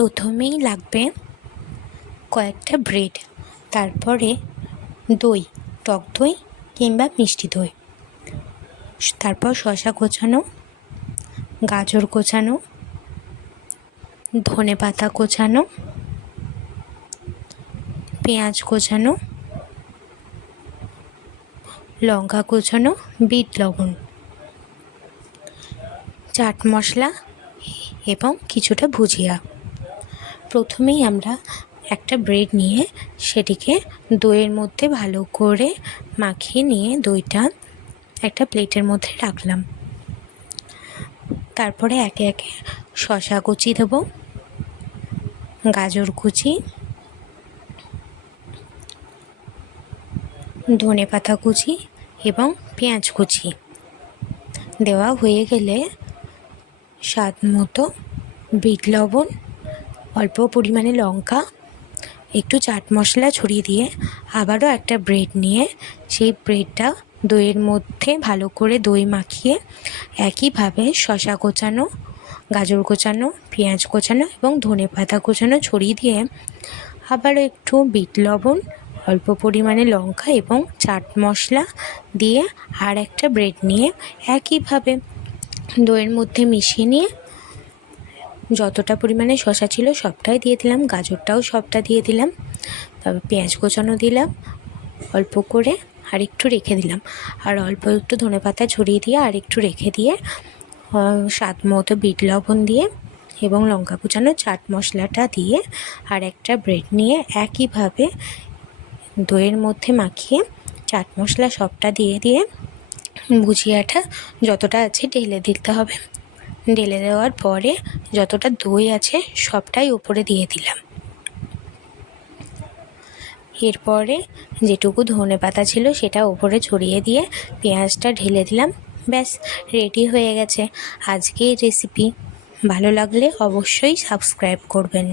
প্রথমেই লাগবে কয়েকটা ব্রেড, তারপরে দই, টক দই কিংবা মিষ্টি দই, তারপর শসা কোচানো, গাজর কোচানো, ধনে পাতা কোচানো, পেঁয়াজ কোচানো, লঙ্কা কোচানো, বিট লবণ, চাট মশলা এবং কিছুটা ভুজিয়া। প্রথমেই আমরা একটা ব্রেড নিয়ে সেটিকে দইয়ের মধ্যে ভালো করে মাখিয়ে নিয়ে দইটা একটা প্লেটের মধ্যে রাখলাম। তারপরে একে একে শসা কুচি দেবো, গাজর কুচি, ধনে পাতা কুচি এবং পেঁয়াজ কুচি দেওয়া হয়ে গেলে স্বাদ মতো বিট লবণ, অল্প পরিমাণে লঙ্কা, একটু চাট মশলা ছড়িয়ে দিয়ে আবারও একটা ব্রেড নিয়ে সেই ব্রেডটা দইয়ের মধ্যে ভালো করে দই মাখিয়ে একইভাবে শসা কোচানো, গাজর কোচানো, পেঁয়াজ কোচানো এবং ধনে পাতা কোচানো ছড়িয়ে দিয়ে আবারও একটু বিট লবণ, অল্প পরিমাণে লঙ্কা এবং চাট মশলা দিয়ে আর একটা ব্রেড নিয়ে একইভাবে দইয়ের মধ্যে মিশিয়ে নিয়ে যতটা পরিমাণে শসা ছিল সবটাই দিয়ে দিলাম, গাজরটাও সবটা দিয়ে দিলাম, তারপর পেঁয়াজ কোচানো দিলাম অল্প করে, আর একটু রেখে দিলাম, আর অল্প একটু ধনেপাতা ছড়িয়ে দিয়ে আর একটু রেখে দিয়ে স্বাদ মতো বিট লবণ দিয়ে এবং লঙ্কা কুচানো চাট মশলাটা দিয়ে আর একটা ব্রেড নিয়ে একইভাবে দইয়ের মধ্যে মাখিয়ে চাট মশলা সবটা দিয়ে দিয়ে ভুজিয়াটা যতটা আছে ঢেলে দিতে হবে। ঢেলে দেওয়ার পরে যতটা দই আছে সবটাই ওপরে দিয়ে দিলাম। এরপরে যেটুকু ধনে পাতা ছিল সেটা ওপরে ছড়িয়ে দিয়ে পেঁয়াজটা ঢেলে দিলাম। ব্যাস, রেডি হয়ে গেছে আজকের রেসিপি। ভালো লাগলে অবশ্যই সাবস্ক্রাইব করবেন।